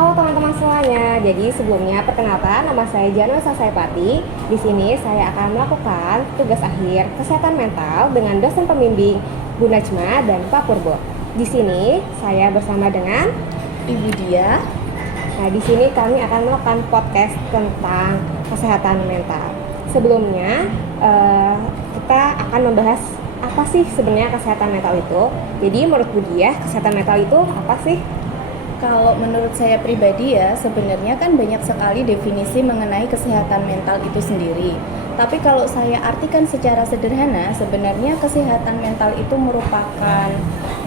Halo teman-teman semuanya. Jadi sebelumnya perkenalkan, nama saya Jano Sasaipati. Di sini saya akan melakukan tugas akhir kesehatan mental dengan dosen pembimbing Bu Najma dan Pak Purbo. Di sini saya bersama dengan Ibu Dia. Nah, di sini kami akan melakukan podcast tentang kesehatan mental. Sebelumnya kita akan membahas apa sih sebenarnya kesehatan mental itu. Jadi menurut Bu Dia, kesehatan mental itu apa sih? Kalau menurut saya pribadi ya, sebenarnya kan banyak sekali definisi mengenai kesehatan mental itu sendiri. Tapi kalau saya artikan secara sederhana, sebenarnya kesehatan mental itu merupakan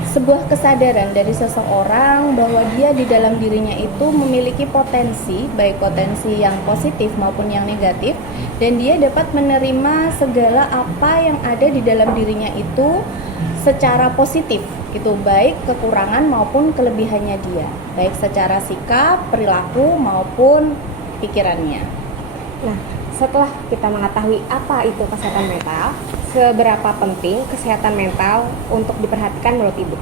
sebuah kesadaran dari seseorang bahwa dia di dalam dirinya itu memiliki potensi, baik potensi yang positif maupun yang negatif, dan dia dapat menerima segala apa yang ada di dalam dirinya itu secara positif, itu baik kekurangan maupun kelebihannya dia, baik secara sikap, perilaku maupun pikirannya. Nah, setelah kita mengetahui apa itu kesehatan mental, seberapa penting kesehatan mental untuk diperhatikan menurut Ibu?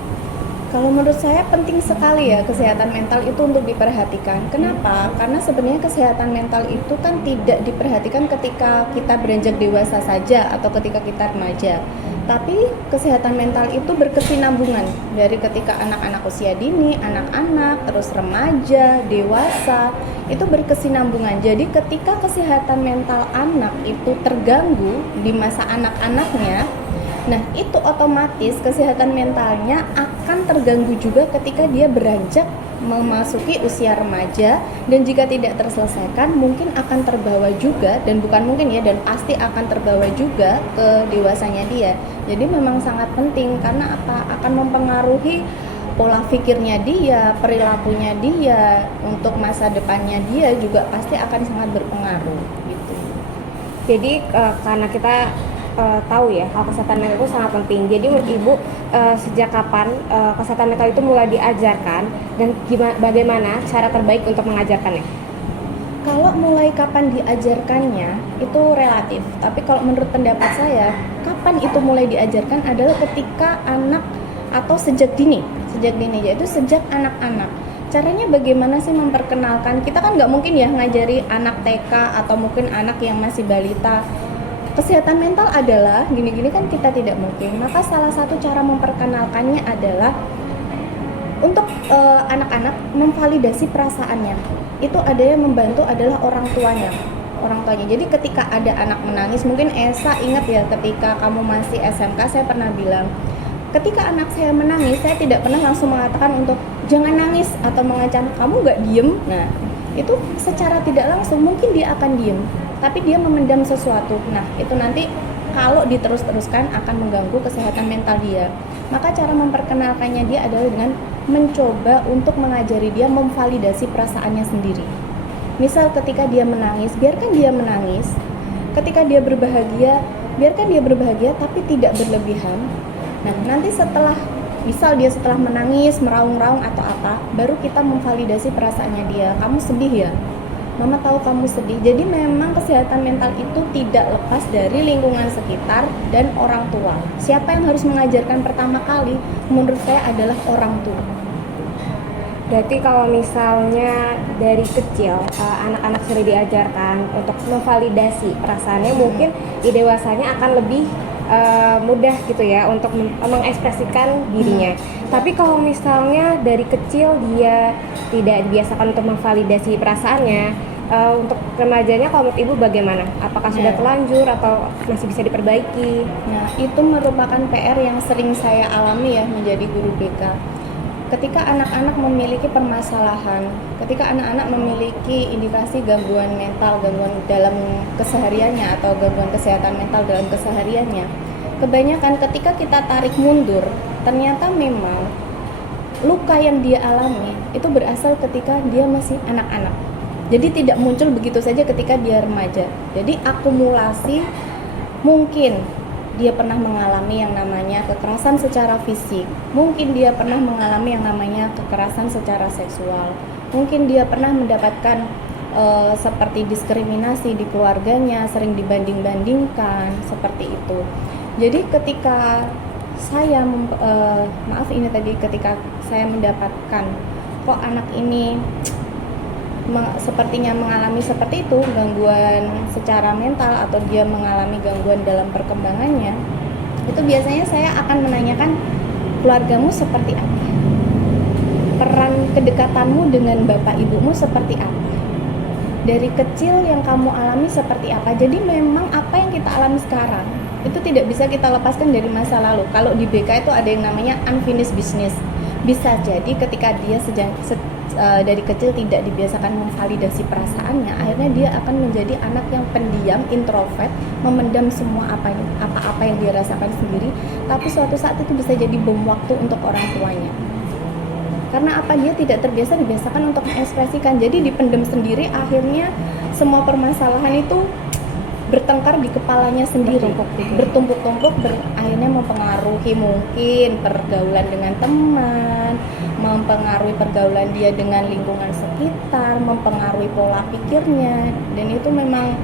Kalau menurut saya penting sekali ya kesehatan mental itu untuk diperhatikan. Kenapa? Karena sebenarnya kesehatan mental itu kan tidak diperhatikan ketika kita beranjak dewasa saja atau ketika kita remaja. Tapi kesehatan mental itu berkesinambungan dari ketika anak-anak usia dini, anak-anak, terus remaja, dewasa, itu berkesinambungan. Jadi ketika kesehatan mental anak itu terganggu di masa anak-anaknya, nah, itu otomatis kesehatan mentalnya akan terganggu juga ketika dia beranjak memasuki usia remaja, dan jika tidak terselesaikan mungkin akan terbawa juga, dan bukan mungkin ya, dan pasti akan terbawa juga ke dewasanya dia. Jadi memang sangat penting karena apa? Akan mempengaruhi pola pikirnya dia, perilakunya dia, untuk masa depannya dia juga pasti akan sangat berpengaruh gitu. Jadi karena kita tahu ya hal kesehatan mental itu sangat penting. Jadi menurut Ibu sejak kapan kesehatan mental itu mulai diajarkan dan bagaimana cara terbaik untuk mengajarkannya? Kalau mulai kapan diajarkannya itu relatif. Tapi kalau menurut pendapat saya, kapan itu mulai diajarkan adalah ketika anak atau sejak dini yaitu sejak anak-anak. Caranya bagaimana sih memperkenalkan? Kita kan nggak mungkin ya ngajari anak TK atau mungkin anak yang masih balita. Kesehatan mental adalah gini-gini kan kita tidak mungkin. Maka salah satu cara memperkenalkannya adalah untuk anak-anak memvalidasi perasaannya. Itu ada yang membantu adalah orang tuanya. Jadi ketika ada anak menangis, mungkin Esa ingat ya ketika kamu masih SMK, saya pernah bilang, ketika anak saya menangis, saya tidak pernah langsung mengatakan untuk jangan nangis atau mengancam kamu nggak diem. Nah, itu secara tidak langsung mungkin dia akan diem, tapi dia memendam sesuatu. Nah, itu nanti kalau diterus-teruskan akan mengganggu kesehatan mental dia. Maka cara memperkenalkannya dia adalah dengan mencoba untuk mengajari dia memvalidasi perasaannya sendiri. Misal ketika dia menangis, biarkan dia menangis. Ketika dia berbahagia, biarkan dia berbahagia tapi tidak berlebihan. Nah, nanti setelah menangis, meraung-raung atau apa, baru kita memvalidasi perasaannya dia. Kamu sedih ya? Mama tahu kamu sedih. Jadi memang kesehatan mental itu tidak lepas dari lingkungan sekitar dan orang tua. Siapa yang harus mengajarkan pertama kali? Menurut saya adalah orang tua. Berarti kalau misalnya dari kecil anak-anak sudah diajarkan untuk memvalidasi perasaannya, mungkin di dewasanya akan lebih mudah gitu ya untuk mengekspresikan dirinya. Tapi kalau misalnya dari kecil dia tidak dibiasakan untuk memvalidasi perasaannya, untuk remajanya kalau menurut Ibu bagaimana? Apakah sudah terlanjur atau masih bisa diperbaiki? Nah, itu merupakan PR yang sering saya alami ya menjadi guru BK. Ketika anak-anak memiliki permasalahan, ketika anak-anak memiliki indikasi gangguan mental, gangguan dalam kesehariannya atau gangguan kesehatan mental dalam kesehariannya, kebanyakan ketika kita tarik mundur, ternyata memang luka yang dia alami itu berasal ketika dia masih anak-anak. Jadi tidak muncul begitu saja ketika dia remaja. Jadi akumulasi, mungkin dia pernah mengalami yang namanya kekerasan secara fisik, mungkin dia pernah mengalami yang namanya kekerasan secara seksual, mungkin dia pernah mendapatkan seperti diskriminasi di keluarganya, sering dibanding-bandingkan, seperti itu. Jadi ketika saya ketika saya mendapatkan kok anak ini sepertinya mengalami seperti itu, gangguan secara mental atau dia mengalami gangguan dalam perkembangannya, itu biasanya saya akan menanyakan keluargamu seperti apa, peran kedekatanmu dengan bapak ibumu seperti apa, dari kecil yang kamu alami seperti apa. Jadi memang apa yang kita alami sekarang itu tidak bisa kita lepaskan dari masa lalu. Kalau di BK itu ada yang namanya unfinished business. Bisa jadi ketika dia dari kecil tidak dibiasakan memvalidasi perasaannya, akhirnya dia akan menjadi anak yang pendiam, introvert, memendam semua apa-apa yang dia rasakan sendiri. Tapi suatu saat itu bisa jadi bom waktu untuk orang tuanya. Karena apa, dia tidak dibiasakan untuk mengekspresikan. Jadi dipendam sendiri, akhirnya semua permasalahan itu bertengkar di kepalanya sendiri, bertumpuk-tumpuk, akhirnya mempengaruhi mungkin pergaulan dengan teman, mempengaruhi pergaulan dia dengan lingkungan sekitar, mempengaruhi pola pikirnya. Dan itu memang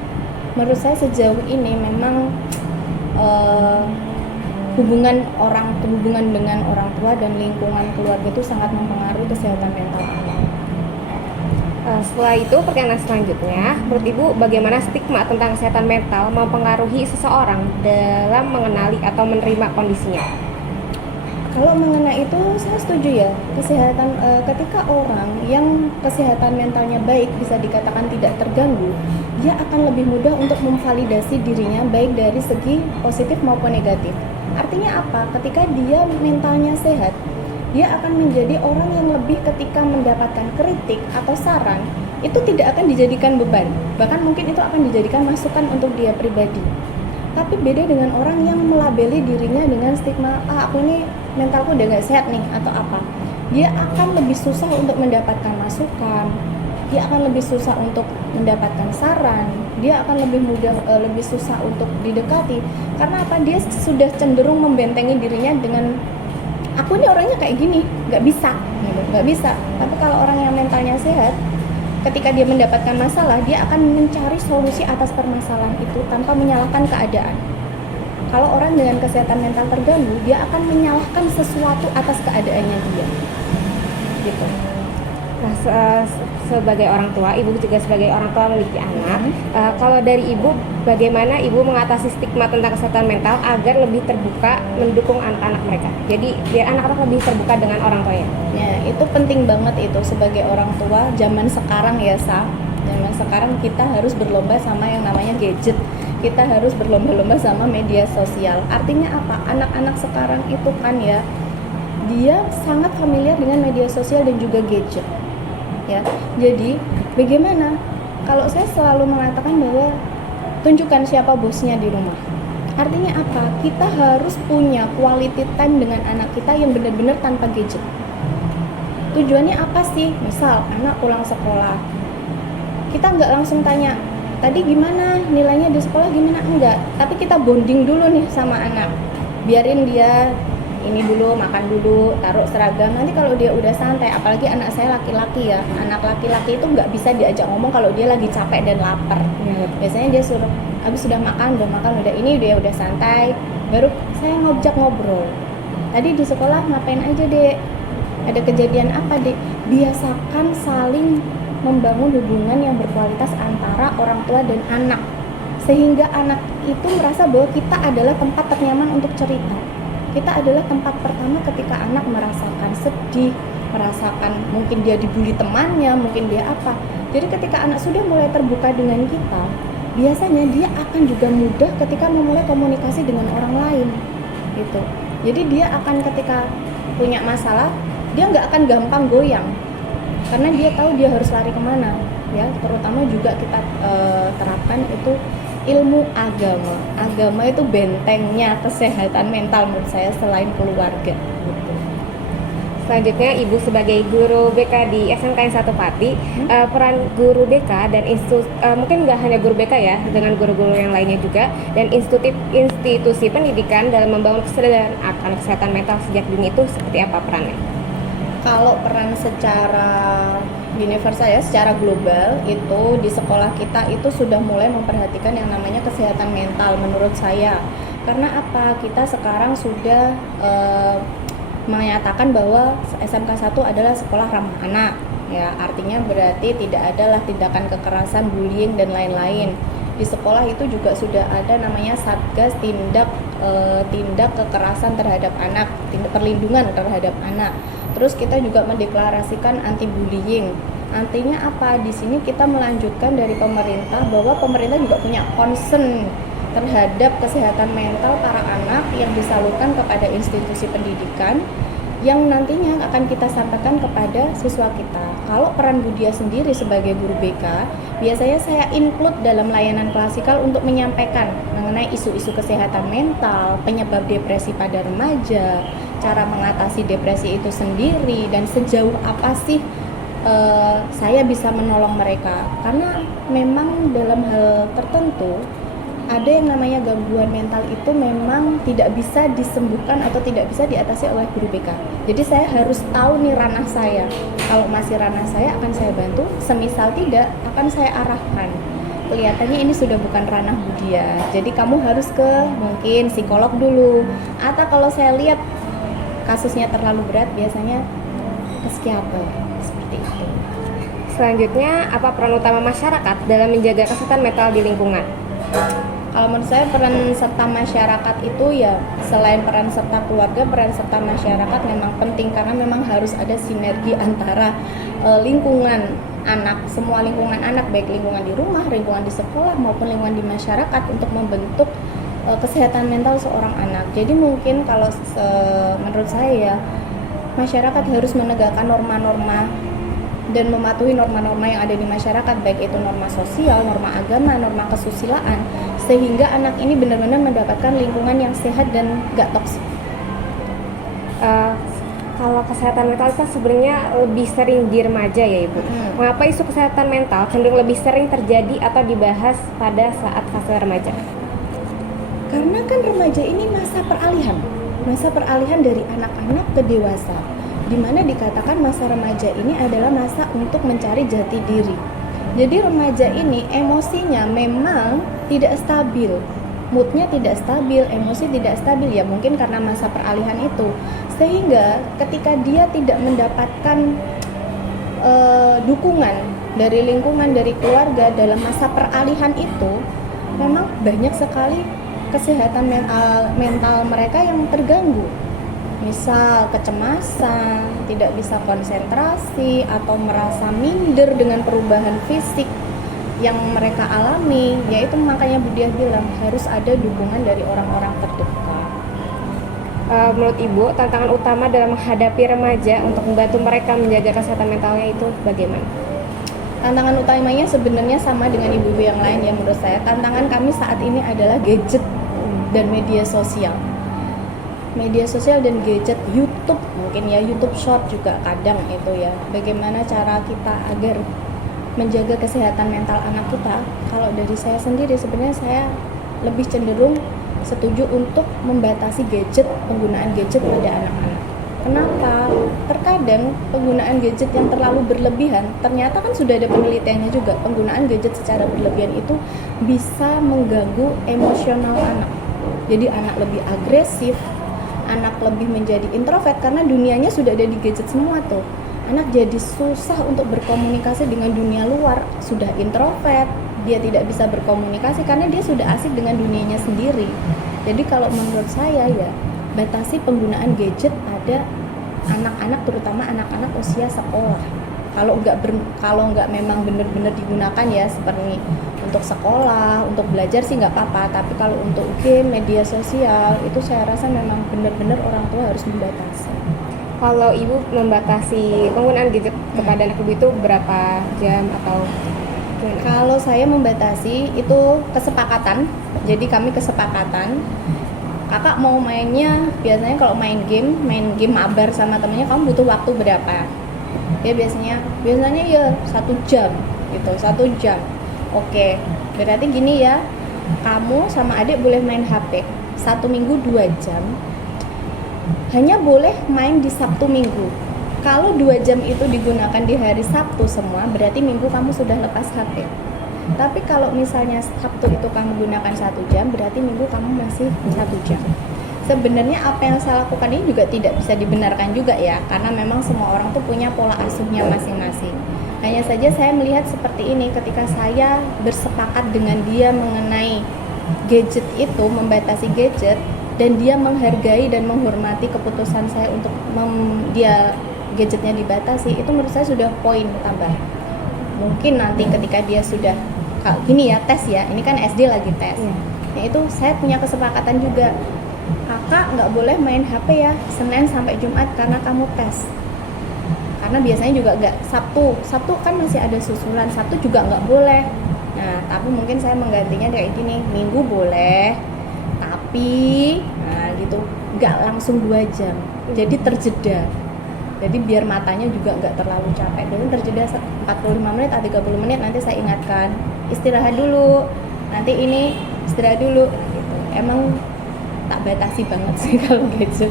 menurut saya sejauh ini memang hubungan dengan orang tua dan lingkungan keluarga itu sangat mempengaruhi kesehatan mental anak. Setelah itu, pertanyaan selanjutnya, menurut Ibu bagaimana stigma tentang kesehatan mental mempengaruhi seseorang dalam mengenali atau menerima kondisinya? Kalau mengenai itu saya setuju ya, kesehatan ketika orang yang kesehatan mentalnya baik, bisa dikatakan tidak terganggu, dia akan lebih mudah untuk memvalidasi dirinya baik dari segi positif maupun negatif. Artinya apa? Ketika dia mentalnya sehat, dia akan menjadi orang yang lebih ketika mendapatkan kritik atau saran, itu tidak akan dijadikan beban. Bahkan mungkin itu akan dijadikan masukan untuk dia pribadi. Tapi beda dengan orang yang melabeli dirinya dengan stigma, aku ini mentalku udah gak sehat nih, atau apa. Dia akan lebih susah untuk mendapatkan masukan, dia akan lebih susah untuk mendapatkan saran, dia akan lebih susah untuk didekati. Karena apa? Dia sudah cenderung membentengi dirinya dengan, aku ini orangnya kayak gini, nggak bisa. Tapi kalau orang yang mentalnya sehat, ketika dia mendapatkan masalah, dia akan mencari solusi atas permasalahan itu tanpa menyalahkan keadaan. Kalau orang dengan kesehatan mental terganggu, dia akan menyalahkan sesuatu atas keadaannya dia. Gitu. Nah, sebagai orang tua, Ibu juga sebagai orang tua memiliki anak. Kalau dari Ibu, bagaimana Ibu mengatasi stigma tentang kesehatan mental agar lebih terbuka mendukung anak-anak mereka? Jadi biar anak-anak lebih terbuka dengan orang tuanya. Ya, itu penting banget itu sebagai orang tua zaman sekarang ya, Zaman sekarang kita harus berlomba sama yang namanya gadget. Kita harus berlomba-lomba sama media sosial. Artinya apa? Anak-anak sekarang itu kan ya, dia sangat familiar dengan media sosial dan juga gadget. Ya, jadi bagaimana? Kalau saya selalu mengatakan bahwa tunjukkan siapa bosnya di rumah. Artinya apa? Kita harus punya quality time dengan anak kita yang benar-benar tanpa gadget. Tujuannya apa sih? Misal anak pulang sekolah, kita nggak langsung tanya, tadi gimana nilainya di sekolah, gimana, enggak. Tapi kita bonding dulu nih sama anak. Biarin dia ini dulu, makan dulu, taruh seragam. Nanti kalau dia udah santai, apalagi anak saya laki-laki ya, anak laki-laki itu nggak bisa diajak ngomong kalau dia lagi capek dan lapar. Biasanya dia suruh, habis sudah makan, udah ini, dia udah santai, baru saya ngajak ngobrol. Tadi di sekolah ngapain aja, Dek? Ada kejadian apa, Dek? Biasakan saling membangun hubungan yang berkualitas antara orang tua dan anak, sehingga anak itu merasa bahwa kita adalah tempat ternyaman untuk cerita. Kita adalah tempat pertama ketika anak merasakan sedih, merasakan mungkin dia dibully temannya, mungkin dia apa. Jadi ketika anak sudah mulai terbuka dengan kita, biasanya dia akan juga mudah ketika memulai komunikasi dengan orang lain gitu. Jadi dia akan ketika punya masalah, dia nggak akan gampang goyang, karena dia tahu dia harus lari kemana. Ya, terutama juga kita terapkan itu ilmu agama. Agama itu bentengnya kesehatan mental menurut saya selain keluarga. Gitu. Selanjutnya, Ibu sebagai guru BK di SMK 1 Pati, peran guru BK dan mungkin nggak hanya guru BK ya, dengan guru-guru yang lainnya juga, dan institusi pendidikan dalam membangun kesadaran akan kesehatan mental sejak dini itu seperti apa perannya? Kalau peran secara universal ya, secara global itu di sekolah kita itu sudah mulai memperhatikan yang namanya kesehatan mental menurut saya. Karena apa? Kita sekarang sudah menyatakan bahwa SMK 1 adalah sekolah ramah anak. Ya, artinya berarti tidak adalah tindakan kekerasan, bullying dan lain-lain. Di sekolah itu juga sudah ada namanya Satgas tindak kekerasan terhadap anak, tindak perlindungan terhadap anak. Terus kita juga mendeklarasikan anti bullying. Artinya apa? Di sini kita melanjutkan dari pemerintah bahwa pemerintah juga punya concern terhadap kesehatan mental para anak yang disalurkan kepada institusi pendidikan yang nantinya akan kita sampaikan kepada siswa kita. Kalau peran Budia sendiri sebagai guru BK, biasanya saya include dalam layanan klasikal untuk menyampaikan mengenai isu-isu kesehatan mental, penyebab depresi pada remaja, cara mengatasi depresi itu sendiri, dan sejauh apa sih saya bisa menolong mereka. Karena memang dalam hal tertentu ada yang namanya gangguan mental itu memang tidak bisa disembuhkan atau tidak bisa diatasi oleh guru BK. Jadi saya harus tahu nih ranah saya. Kalau masih ranah saya akan saya bantu, semisal tidak akan saya arahkan. Kelihatannya ini sudah bukan ranah Budia. Jadi kamu harus ke mungkin psikolog dulu. Atau kalau saya lihat kasusnya terlalu berat, biasanya ke psikiater. Seperti itu. Selanjutnya, apa peran utama masyarakat dalam menjaga kesehatan mental di lingkungan? Kalau menurut saya peran serta masyarakat itu ya selain peran serta keluarga, peran serta masyarakat memang penting karena memang harus ada sinergi antara lingkungan anak, semua lingkungan anak, baik lingkungan di rumah, lingkungan di sekolah maupun lingkungan di masyarakat untuk membentuk kesehatan mental seorang anak. Jadi mungkin kalau menurut saya ya masyarakat harus menegakkan norma-norma dan mematuhi norma-norma yang ada di masyarakat, baik itu norma sosial, norma agama, norma kesusilaan, sehingga anak ini benar-benar mendapatkan lingkungan yang sehat dan gak toksik. Kalau kesehatan mental itu sebenarnya lebih sering di remaja ya Ibu. Mengapa isu kesehatan mental cenderung lebih sering terjadi atau dibahas pada saat fase remaja? Karena kan remaja ini masa peralihan dari anak-anak ke dewasa, di mana dikatakan masa remaja ini adalah masa untuk mencari jati diri. Jadi remaja ini emosinya memang tidak stabil, moodnya tidak stabil, emosi tidak stabil ya mungkin karena masa peralihan itu. Sehingga ketika dia tidak mendapatkan dukungan dari lingkungan, dari keluarga dalam masa peralihan itu, memang banyak sekali kesehatan mental mereka yang terganggu. Misal kecemasan, tidak bisa konsentrasi, atau merasa minder dengan perubahan fisik yang mereka alami. Yaitu makanya Budia bilang harus ada dukungan dari orang-orang terdekat. Menurut Ibu, tantangan utama dalam menghadapi remaja untuk membantu mereka menjaga kesehatan mentalnya itu bagaimana? Tantangan utamanya sebenarnya sama dengan ibu-ibu yang lain ya menurut saya. Tantangan kami saat ini adalah gadget dan media sosial dan gadget, YouTube mungkin ya, YouTube Short juga kadang itu ya. Bagaimana cara kita agar menjaga kesehatan mental anak kita? Kalau dari saya sendiri sebenarnya saya lebih cenderung setuju untuk membatasi penggunaan gadget pada anak-anak. Kenapa? Terkadang penggunaan gadget yang terlalu berlebihan, ternyata kan sudah ada penelitiannya juga, penggunaan gadget secara berlebihan itu bisa mengganggu emosional anak. Jadi anak lebih agresif, anak lebih menjadi introvert karena dunianya sudah ada di gadget semua tuh. Anak jadi susah untuk berkomunikasi dengan dunia luar, sudah introvert, dia tidak bisa berkomunikasi karena dia sudah asik dengan dunianya sendiri. Jadi kalau menurut saya ya, batasi penggunaan gadget pada anak-anak, terutama anak-anak usia sekolah. Kalau nggak memang benar-benar digunakan ya seperti untuk sekolah, untuk belajar sih nggak apa-apa. Tapi kalau untuk game, media sosial itu saya rasa memang benar-benar orang tua harus membatasi. Kalau Ibu membatasi penggunaan gadget kepada anak Ibu itu berapa jam atau gimana? Kalau saya membatasi itu kesepakatan. Jadi kami kesepakatan. Kakak mau mainnya, biasanya kalau main game mabar sama temennya, kamu butuh waktu berapa? Ya biasanya ya 1 jam gitu, 1 jam. Oke, berarti gini ya, kamu sama adik boleh main HP 1 minggu 2 jam. Hanya boleh main di Sabtu Minggu. Kalau 2 jam itu digunakan di hari Sabtu semua, berarti Minggu kamu sudah lepas HP. Tapi kalau misalnya Sabtu itu kamu gunakan 1 jam, berarti Minggu kamu masih 1 jam. Sebenarnya apa yang saya lakukan ini juga tidak bisa dibenarkan juga ya, karena memang semua orang tuh punya pola asuhnya masing-masing. Hanya saja saya melihat seperti ini ketika saya bersepakat dengan dia mengenai gadget itu, membatasi gadget, dan dia menghargai dan menghormati keputusan saya untuk dia gadgetnya dibatasi, itu menurut saya sudah poin tambah. Mungkin nanti ketika dia sudah gini ya, tes ya, ini kan SD lagi tes, ya itu saya punya kesepakatan juga, kakak nggak boleh main HP ya Senin sampai Jumat karena kamu tes. Karena biasanya juga nggak Sabtu kan masih ada susulan, Sabtu juga nggak boleh. Nah, tapi mungkin saya menggantinya kayak gini, Minggu boleh, tapi nah gitu, nggak langsung 2 jam, jadi terjeda. Jadi biar matanya juga nggak terlalu capek, dan terjeda 45 menit atau 30 menit, nanti saya ingatkan, istirahat dulu, nanti ini istirahat dulu gitu. Emang tak batasi banget sih kalau gadget.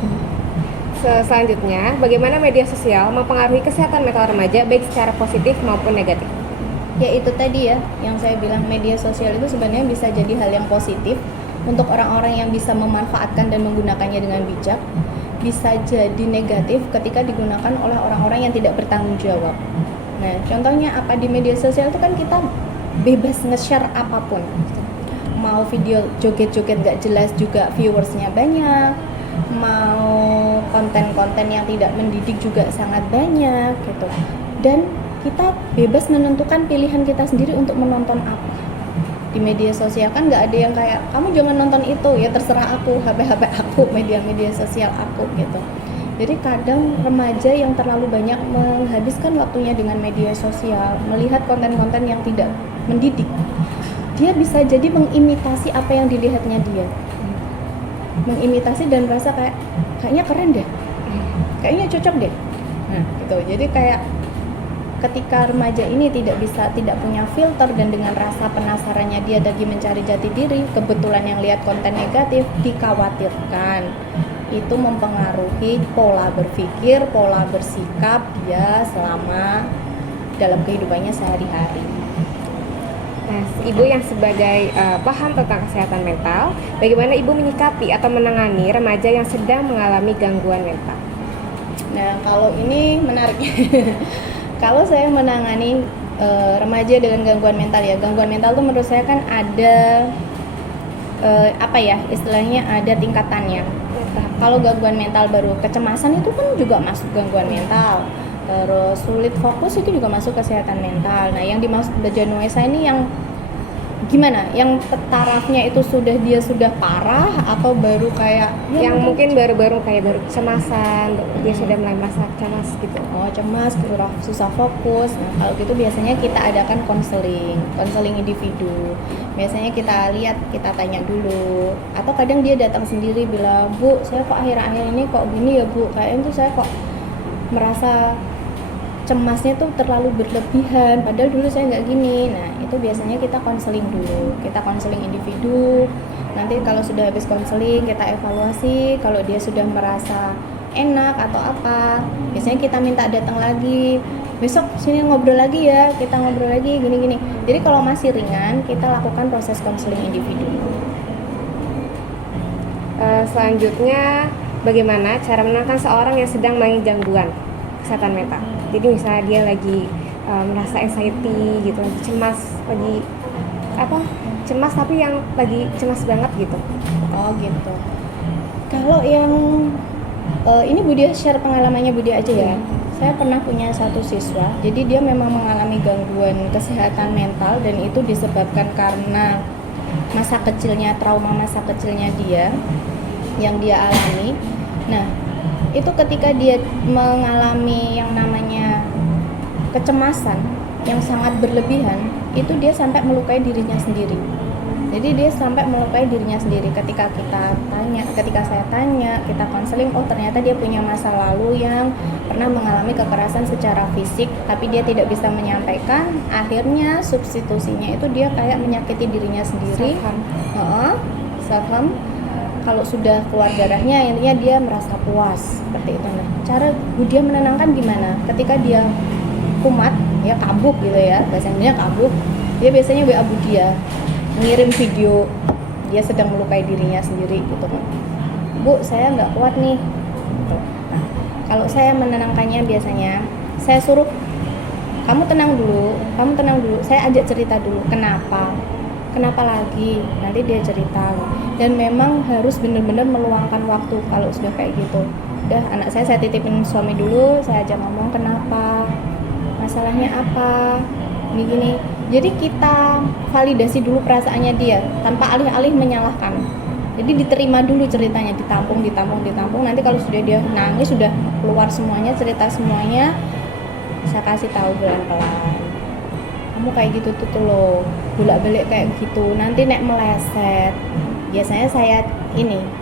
Selanjutnya, bagaimana media sosial mempengaruhi kesehatan mental remaja baik secara positif maupun negatif? Ya itu tadi ya, yang saya bilang, media sosial itu sebenarnya bisa jadi hal yang positif untuk orang-orang yang bisa memanfaatkan dan menggunakannya dengan bijak. Bisa jadi negatif ketika digunakan oleh orang-orang yang tidak bertanggung jawab. Nah, contohnya apa, di media sosial itu kan kita bebas nge-share apapun. Mau video joget-joget gak jelas juga viewersnya banyak, mau konten-konten yang tidak mendidik juga sangat banyak gitu. Dan kita bebas menentukan pilihan kita sendiri untuk menonton apa. Di media sosial kan nggak ada yang kayak, kamu jangan nonton itu, ya terserah aku, HP aku, media sosial aku gitu. Jadi kadang remaja yang terlalu banyak menghabiskan waktunya dengan media sosial, melihat konten-konten yang tidak mendidik, dia bisa jadi mengimitasi apa yang dilihatnya dia, mengimitasi dan merasa kayaknya keren deh, kayaknya cocok deh. Nah gitu, jadi kayak ketika remaja ini tidak punya filter, dan dengan rasa penasarannya dia lagi mencari jati diri, kebetulan yang lihat konten negatif, dikhawatirkan itu mempengaruhi pola berpikir, pola bersikap dia selama dalam kehidupannya sehari-hari. Nah, ibu yang sebagai paham tentang kesehatan mental, bagaimana ibu menyikapi atau menangani remaja yang sedang mengalami gangguan mental? Nah, kalau ini menarik. Kalau saya menangani remaja dengan gangguan mental, ya gangguan mental itu menurut saya kan ada istilahnya ada tingkatannya. Kalau gangguan mental baru kecemasan itu kan juga masuk gangguan mental. Terus sulit fokus itu juga masuk kesehatan mental. Nah, yang dimaksud Mbak Nuesa ini yang gimana? Yang tarafnya itu dia sudah parah, atau baru kayak yang mungkin baru kecemasan, dia sudah mulai merasa cemas gitu. Oh, cemas, susah fokus. Nah, kalau gitu biasanya kita adakan konseling individu. Biasanya kita lihat, kita tanya dulu. Atau kadang dia datang sendiri bilang, "Bu, saya kok akhir-akhir ini kok gini ya, Bu? Kayaknya tuh saya kok merasa cemasnya tuh terlalu berlebihan, padahal dulu saya nggak gini." Nah, itu biasanya kita konseling dulu, kita konseling individu. Nanti kalau sudah habis konseling, kita evaluasi. Kalau dia sudah merasa enak atau apa, biasanya kita minta datang lagi, besok sini ngobrol lagi ya, kita ngobrol lagi gini-gini. Jadi kalau masih ringan, kita lakukan proses konseling individu. Selanjutnya, bagaimana cara menenangkan seorang yang sedang mengalami gangguan kesehatan mental? Jadi misalnya dia lagi merasa anxiety gitu, lagi cemas tapi yang lagi cemas banget gitu. Oh gitu. Kalau yang ini Budia share pengalamannya Budia aja ya. Saya pernah punya satu siswa, jadi dia memang mengalami gangguan kesehatan mental, dan itu disebabkan karena trauma masa kecilnya dia yang dia alami. Nah, itu ketika dia mengalami yang namanya kecemasan yang sangat berlebihan, itu dia sampai melukai dirinya sendiri. Jadi dia sampai melukai dirinya sendiri. Ketika saya tanya, kita konseling, oh ternyata dia punya masa lalu yang pernah mengalami kekerasan secara fisik, tapi dia tidak bisa menyampaikan. Akhirnya substitusinya itu dia kayak menyakiti dirinya sendiri. Self-harm. Kalau sudah keluar darahnya, intinya dia merasa puas seperti itu. Nah, cara dia menenangkan gimana? Ketika dia kumat, ya kabuk gitu ya, bahasa Indonesia kabuk, dia biasanya WA Budia, ngirim video dia sedang melukai dirinya sendiri gitu kan. Bu, saya nggak kuat nih. Gitu. Nah, kalau saya menenangkannya biasanya, saya suruh kamu tenang dulu, saya ajak cerita dulu, kenapa lagi, nanti dia cerita. Dan memang harus benar-benar meluangkan waktu kalau sudah kayak gitu. Udah, anak saya titipin suami dulu, saya ajak ngomong kenapa, masalahnya apa, gini. Jadi kita validasi dulu perasaannya dia tanpa alih-alih menyalahkan. Jadi diterima dulu ceritanya, ditampung. Nanti kalau sudah dia nangis, sudah keluar semuanya, cerita semuanya, saya kasih tahu pelan-pelan, kamu kayak gitu tuh loh, bolak-balik kayak gitu, nanti nek meleset, biasanya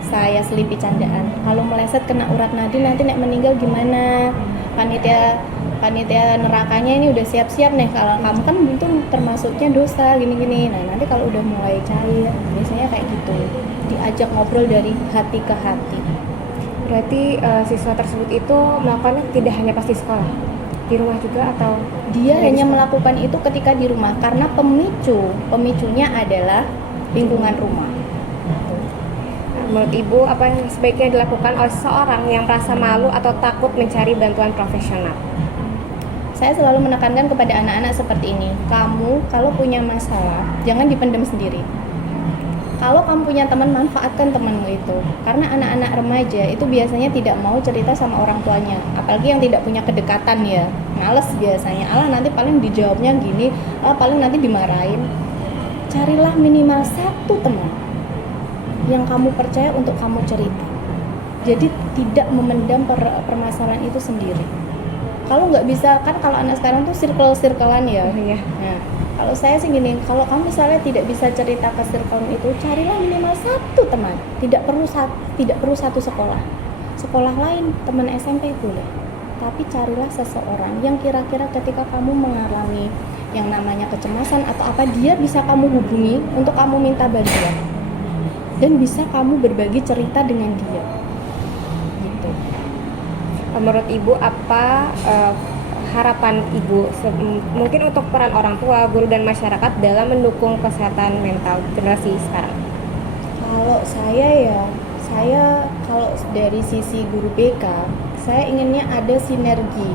saya selipi candaan, kalau meleset kena urat nadi nanti nek meninggal gimana, panitia nerakanya ini udah siap-siap nih, kalau kamu kan itu termasuknya dosa gini-gini. Nah, nanti kalau udah mulai cair, biasanya kayak gitu, diajak ngobrol dari hati ke hati. Berarti siswa tersebut itu melakukannya tidak hanya pas di sekolah, di rumah juga, atau dia hanya melakukan itu ketika di rumah, karena pemicunya adalah lingkungan rumah. Menurut Ibu, apa yang sebaiknya dilakukan oleh seseorang yang merasa malu atau takut mencari bantuan profesional? Saya selalu menekankan kepada anak-anak seperti ini, kamu kalau punya masalah jangan dipendam sendiri. Kalau kamu punya teman, manfaatkan temanmu itu. Karena anak-anak remaja itu biasanya tidak mau cerita sama orang tuanya, apalagi yang tidak punya kedekatan ya. Males biasanya, nanti paling dijawabnya gini, paling nanti dimarahin. Carilah minimal satu teman yang kamu percaya untuk kamu cerita. Jadi tidak memendam permasalahan itu sendiri. Kalau nggak bisa, kan kalau anak sekarang tuh circle-circlean ya. Iya. Nah, kalau saya sih gini, kalau kamu misalnya tidak bisa cerita ke circle itu, carilah minimal satu teman. Tidak perlu satu sekolah. Sekolah lain, teman SMP boleh. Tapi carilah seseorang yang kira-kira ketika kamu mengalami yang namanya kecemasan atau apa, dia bisa kamu hubungi untuk kamu minta bantuan. Dan bisa kamu berbagi cerita dengan dia. Gitu. Menurut Ibu, apa harapan Ibu mungkin untuk peran orang tua, guru, dan masyarakat dalam mendukung kesehatan mental generasi sekarang? Kalau saya kalau dari sisi guru BK, saya inginnya ada sinergi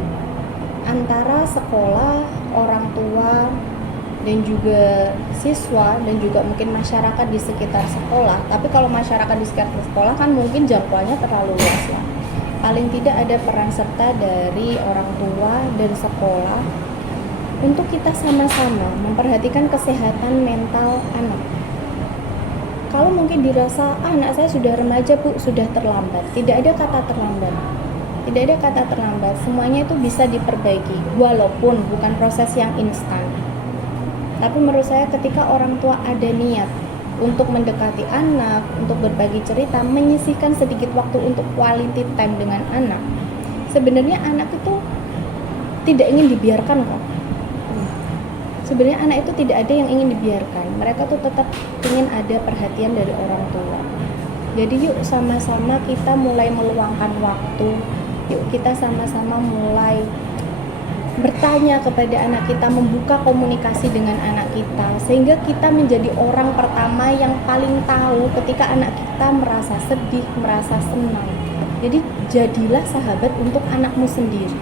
antara sekolah, orang tua, dan juga siswa, dan juga mungkin masyarakat di sekitar sekolah. Tapi kalau masyarakat di sekitar sekolah kan mungkin jangkauannya terlalu luas lah. Paling tidak ada peran serta dari orang tua dan sekolah untuk kita sama-sama memperhatikan kesehatan mental anak. Kalau mungkin dirasa anak saya sudah remaja Bu, sudah terlambat. Tidak ada kata terlambat. Semuanya itu bisa diperbaiki walaupun bukan proses yang instan. Tapi menurut saya ketika orang tua ada niat untuk mendekati anak, untuk berbagi cerita, menyisihkan sedikit waktu untuk quality time dengan anak, sebenarnya anak itu tidak ingin dibiarkan kok. Sebenarnya anak itu tidak ada yang ingin dibiarkan. Mereka tuh tetap ingin ada perhatian dari orang tua. Jadi yuk sama-sama kita mulai meluangkan waktu. Yuk kita sama-sama mulai bertanya kepada anak kita, membuka komunikasi dengan anak kita, sehingga kita menjadi orang pertama yang paling tahu ketika anak kita merasa sedih, merasa senang. Jadi jadilah sahabat untuk anakmu sendiri,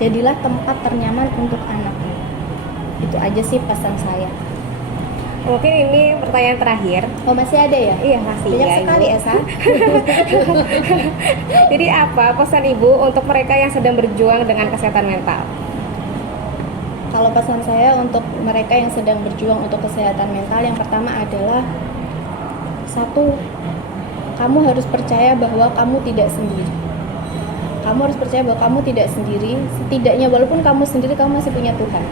jadilah tempat ternyaman untuk anakmu. Itu aja sih pesan saya. Mungkin ini pertanyaan terakhir. Oh, masih ada ya? Iya, masih. Banyak ya, sekali Ibu. ya, Sa. Jadi apa pesan Ibu untuk mereka yang sedang berjuang dengan kesehatan mental? Kalau pesan saya untuk mereka yang sedang berjuang untuk kesehatan mental, yang pertama adalah satu, kamu harus percaya bahwa kamu tidak sendiri. Kamu harus percaya bahwa kamu tidak sendiri. Setidaknya walaupun kamu sendiri, kamu masih punya Tuhan.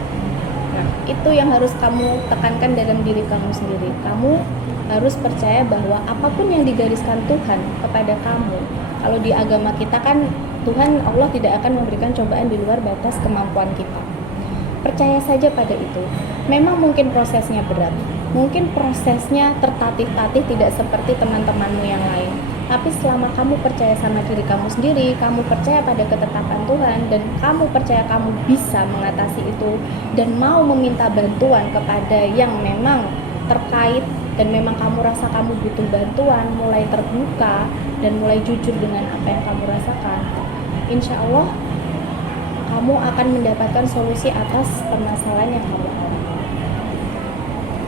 Nah, itu yang harus kamu tekankan dalam diri kamu sendiri. Kamu harus percaya bahwa apapun yang digariskan Tuhan kepada kamu, kalau di agama kita kan Tuhan Allah tidak akan memberikan cobaan di luar batas kemampuan kita. Percaya saja pada itu. Memang mungkin prosesnya berat, mungkin prosesnya tertatih-tatih tidak seperti teman-temanmu yang lain. Tapi selama kamu percaya sama diri kamu sendiri, kamu percaya pada ketetapan Tuhan, dan kamu percaya kamu bisa mengatasi itu, dan mau meminta bantuan kepada yang memang terkait dan memang kamu rasa kamu butuh bantuan, mulai terbuka dan mulai jujur dengan apa yang kamu rasakan, insya Allah kamu akan mendapatkan solusi atas permasalahan yang kamu alami.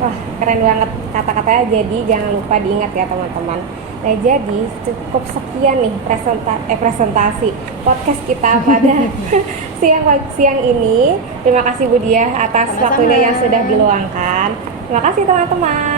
Wah, keren banget kata-katanya, jadi jangan lupa diingat ya teman-teman. Nah, jadi cukup sekian nih presentasi podcast kita pada siang ini. Terima kasih Bu Diah atas Sama-sama. waktunya yang sudah diluangkan. Terima kasih teman-teman.